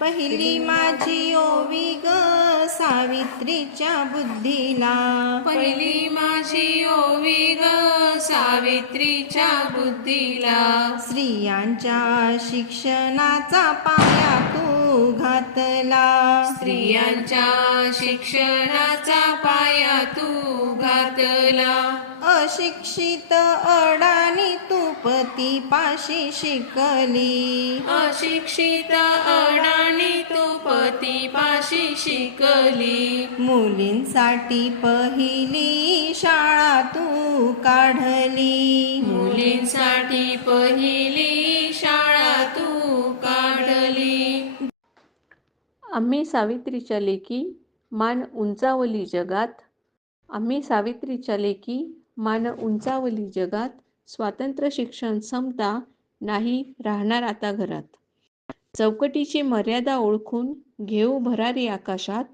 पहिली माझी ओवी ग सावित्रीच्या बुद्धीला, पहिली माझी ओवी ग सावित्रीच्या बुद्धीला, स्त्रियांच्या शिक्षणाचा पाया तू घातला, स्त्रियांच्या शिक्षणाचा पाया तू घातला, अशिक्षित अडाणी तू पतीपाशी शिकली, अशिक्षित अडाणी तू पतीपाशी शिकली, मुलींसाठी पहिली शाळा तू काढली, मुलींसाठी पहिली शाळा तू काढली. आम्ही सावित्रीच्या लेकी मान उंचावली जगात, आम्ही सावित्रीच्या लेकी मान उंचावली जगात, स्वातंत्र्य शिक्षण समता नाही राहणार आता घरात. चौकटीची मर्यादा ओळखून घेऊ भरारी आकाशात,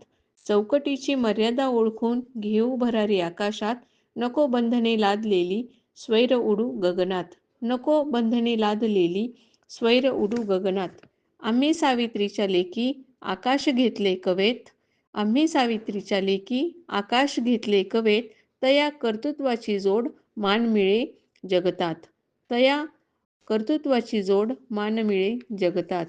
चौकटीची मर्यादा ओळखून घेऊ भरारी आकाशात, नको बंधने लादलेली स्वैर उडू गगनात, नको बंधने लादलेली स्वैर उडू गगनात. आम्ही सावित्रीच्या लेकी आकाश घेतले कवेत, आम्ही सावित्रीच्या लेकी आकाश घेतले कवेत, तया कर्तृत्वाची जोड मान मिळे जगतात, तया कर्तृत्वाची जोड मान मिळे जगतात.